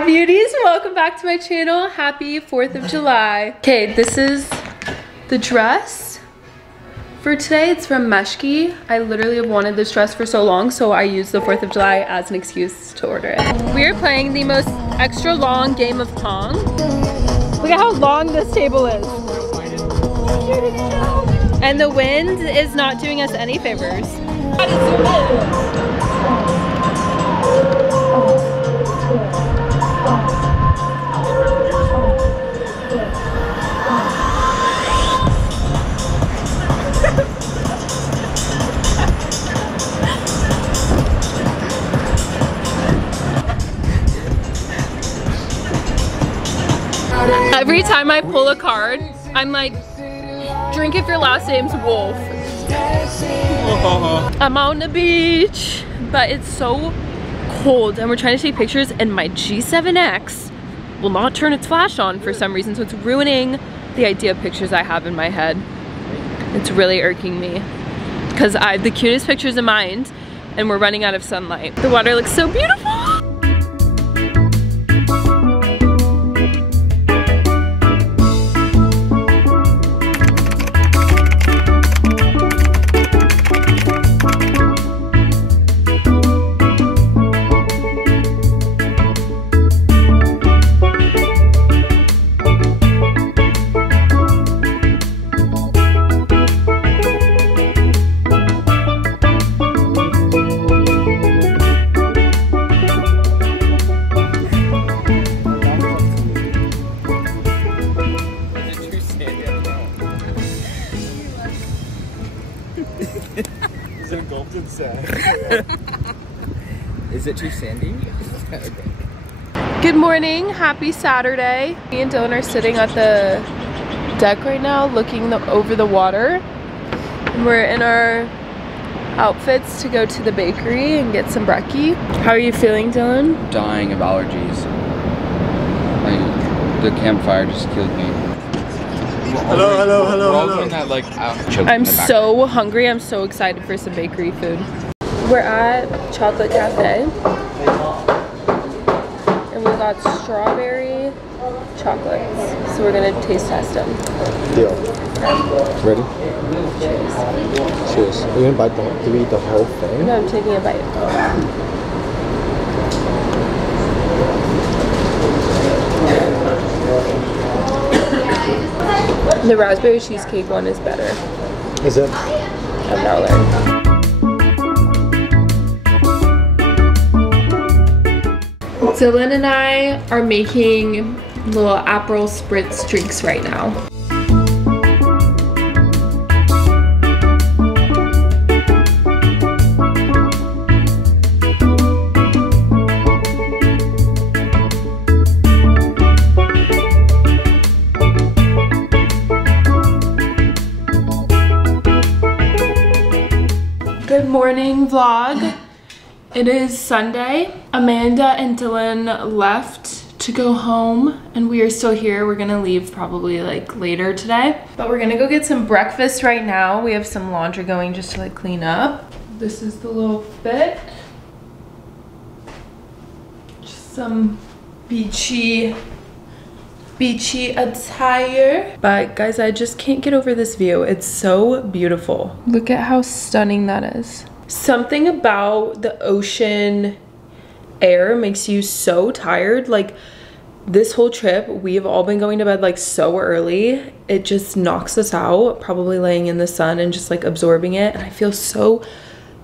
Hi beauties, welcome back to my channel. Happy 4th of July. Okay, this is the dress for today. It's from Meshki. I literally have wanted this dress for so long, so I used the 4th of July as an excuse to order it. We are playing the most extra long game of Pong. Look at how long this table is. And the wind is not doing us any favors. Every time I pull a card, I'm like, drink if your last name's Wolf. I'm on the beach, but it's so cold and we're trying to take pictures and my G7X will not turn its flash on for some reason, so it's ruining the idea of pictures I have in my head. It's really irking me because I have the cutest pictures in mind and we're running out of sunlight. The water looks so beautiful. Is it engulfed in sand? Is it too sandy? Okay. Good morning, happy Saturday. Me and Dylan are sitting at the deck right now looking over the water. And we're in our outfits to go to the bakery and get some brekkie. How are you feeling, Dylan? Dying of allergies. Like, the campfire just killed me. Hello. I'm so hungry. I'm so excited for some bakery food. We're at Chocolate Cafe. And we got strawberry chocolates. So we're gonna taste test them. Deal. Ready? Cheers. Cheers. Are you gonna bite the, do we eat the whole thing? No, I'm taking a bite. The raspberry cheesecake one is better. Is it? I've now learned. Dylan and I are making little Aperol Spritz drinks right now. Good morning vlog. It is Sunday. Amanda and Dylan left to go home and we are still here. We're gonna leave probably like later today, but we're gonna go get some breakfast right now. We have some laundry going just to like clean up. This is the little fit. Just some beachy attire. But guys, I just can't get over this view. It's so beautiful. Look at how stunning that is. Something about the ocean air makes you so tired. Like this whole trip, we've all been going to bed like so early. It just knocks us out, probably laying in the sun and just like absorbing it. And I feel so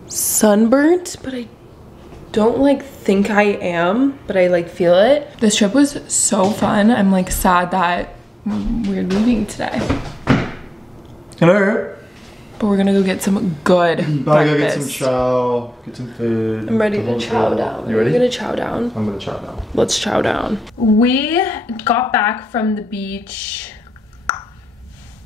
sunburnt, but I don't like think I am, but I like feel it. This trip was so fun. I'm like sad that we're leaving today. Hello. But we're gonna go get some good breakfast. Go get some chow, get some food. I'm ready to chow down. You ready? You're gonna chow down? I'm gonna chow down. Let's chow down. We got back from the beach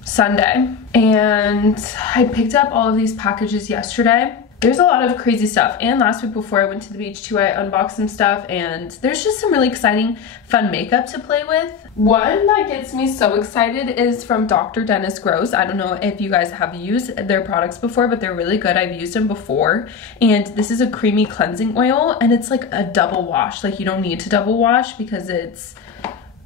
Sunday and I picked up all of these packages yesterday. there's a lot of crazy stuff. And last week before I went to the beach too, I unboxed some stuff, and there's just some really exciting, fun makeup to play with. One that gets me so excited is from Dr. Dennis Gross. I don't know if you guys have used their products before, but they're really good. I've used them before. And this is a creamy cleansing oil, and it's like a double wash. Like, you don't need to double wash because it's,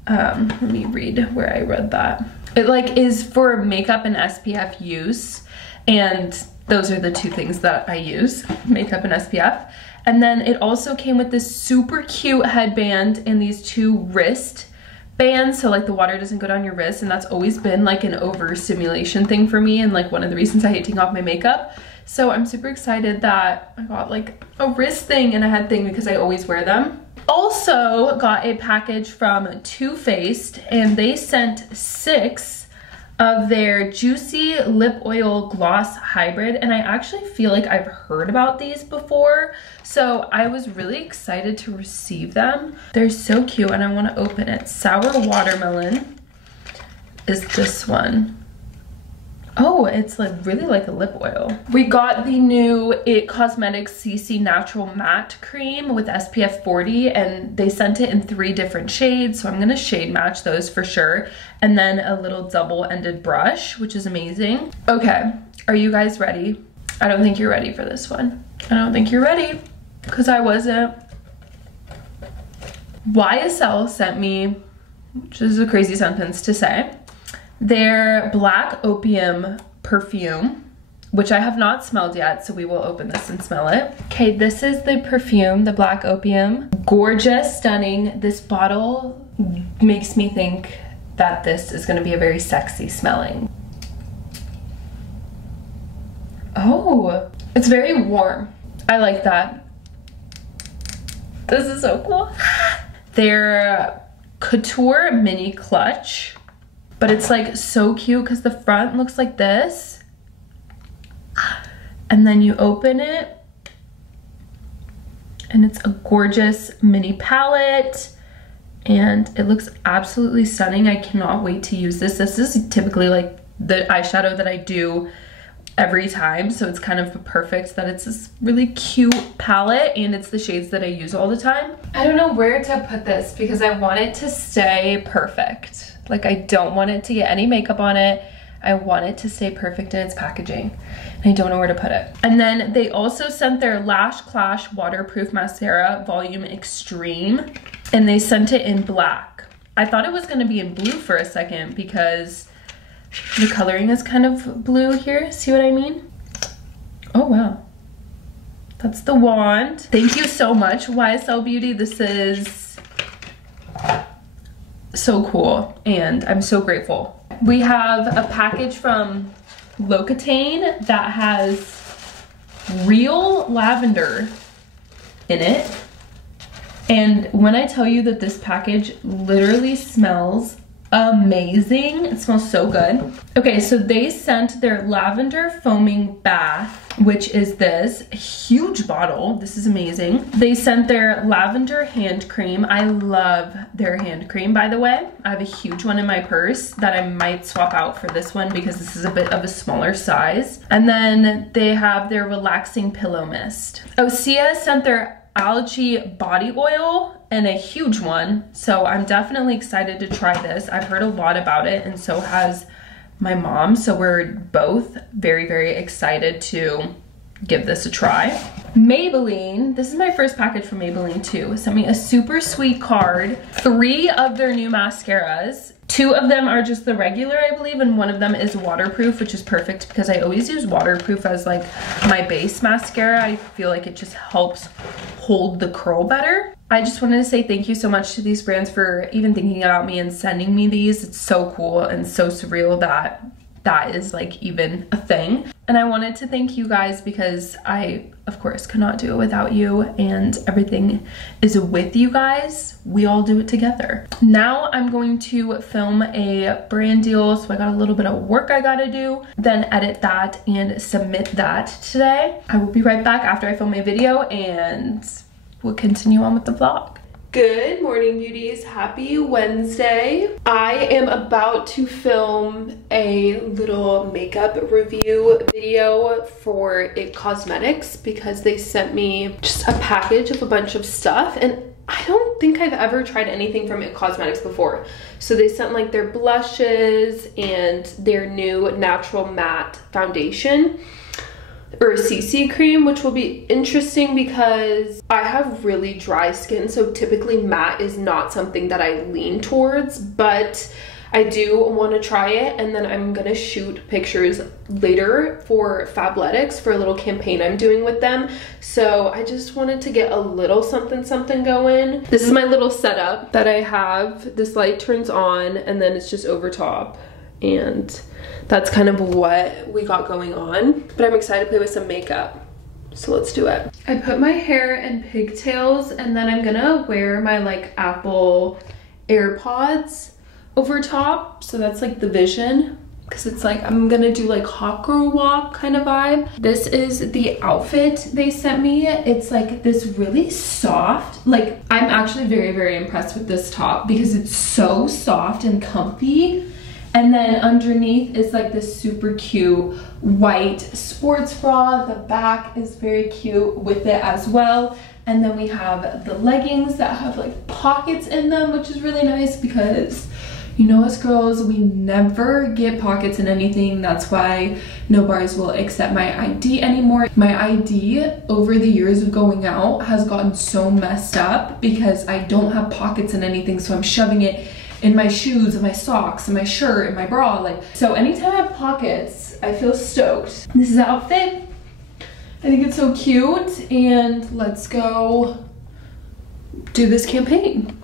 let me read where I read that. It like is for makeup and SPF use, and those are the two things that I use, makeup and SPF. And then it also came with this super cute headband and these two wrist bands, so like the water doesn't go down your wrist, and that's always been like an overstimulation thing for me, and like one of the reasons I hate taking off my makeup. So I'm super excited that I got like a wrist thing and a head thing because I always wear them. Also got a package from Too Faced, and they sent 6 of their Juicy Lip Oil Gloss Hybrid, and I actually feel like I've heard about these before, so I was really excited to receive them. They're so cute, and I want to open it. Sour Watermelon is this one. Oh, it's like really like a lip oil. We got the new IT Cosmetics CC Natural Matte Cream with SPF 40, and they sent it in 3 different shades, so I'm gonna shade match those for sure. And then a little double-ended brush, which is amazing. Okay, are you guys ready? I don't think you're ready for this one. I don't think you're ready, because I wasn't. YSL sent me, which is a crazy sentence to say, their Black Opium perfume, which I have not smelled yet, so we will open this and smell it. Okay, this is the perfume, the Black Opium. Gorgeous, stunning. This bottle makes me think that this is gonna be a very sexy smelling. Oh, it's very warm. I like that. This is so cool. Their Couture Mini Clutch. But it's like so cute because the front looks like this. And then you open it, and it's a gorgeous mini palette, and it looks absolutely stunning. I cannot wait to use this. This is typically like the eyeshadow that I do every time, so it's kind of perfect that it's this really cute palette, and it's the shades that I use all the time. I don't know where to put this because I want it to stay perfect. Like, I don't want it to get any makeup on it. I want it to stay perfect in its packaging. And I don't know where to put it. And then they also sent their Lash Clash Waterproof Mascara Volume Extreme, and they sent it in black. I thought it was gonna be in blue for a second because the coloring is kind of blue here. See what I mean? Oh, wow. That's the wand. Thank you so much, YSL Beauty. This is so cool, and I'm so grateful. We have a package from L'Occitane that has real lavender in it, and when I tell you that this package literally smells amazing, it smells so good. Okay, so they sent their lavender foaming bath, which is this huge bottle. This is amazing. They sent their lavender hand cream. I love their hand cream, by the way. I have a huge one in my purse that I might swap out for this one because this is a bit of a smaller size. And then they have their relaxing pillow mist. Osea sent their algae body oil, and a huge one, so I'm definitely excited to try this. I've heard a lot about it, and so has my mom, so we're both very, very excited to give this a try. Maybelline, this is my first package from Maybelline too, sent me a super sweet card, 3 of their new mascaras. 2 of them are just the regular, I believe, and 1 of them is waterproof, which is perfect because I always use waterproof as like my base mascara. I feel like it just helps hold the curl better. I just wanted to say thank you so much to these brands for even thinking about me and sending me these. It's so cool and so surreal that that is like even a thing. And I wanted to thank you guys because I, of course, cannot do it without you, and everything is with you guys. We all do it together. Now I'm going to film a brand deal, so I got a little bit of work I gotta do, then edit that and submit that today. I will be right back after I film my video, and we'll continue on with the vlog. Good morning, beauties. Happy Wednesday. I am about to film a little makeup review video for IT Cosmetics because they sent me just a package of a bunch of stuff, and I don't think I've ever tried anything from IT Cosmetics before. So they sent like their blushes and their new natural matte foundation, or a CC cream, which will be interesting because I have really dry skin, so typically matte is not something that I lean towards, but I do want to try it, and then I'm gonna shoot pictures later for Fabletics for a little campaign I'm doing with them. So I just wanted to get a little something going. This is my little setup that I have. This light turns on and then it's just over top, and that's kind of what we got going on. But I'm excited to play with some makeup, so let's do it. I put my hair in pigtails, and then I'm gonna wear my like Apple AirPods over top, so that's like the vision, because it's like I'm gonna do like hot girl walk kind of vibe. This is the outfit they sent me. It's like this really soft, like I'm actually very impressed with this top because it's so soft and comfy. And then underneath is like this super cute white sports bra. The back is very cute with it as well. And then we have the leggings that have like pockets in them, which is really nice because you know us girls, we never get pockets in anything. That's why no bars will accept my ID anymore. My ID over the years of going out has gotten so messed up because I don't have pockets in anything, so I'm shoving it in my shoes and my socks and my shirt and my bra, like, so anytime I have pockets, I feel stoked. This is the outfit. I think it's so cute, and let's go do this campaign.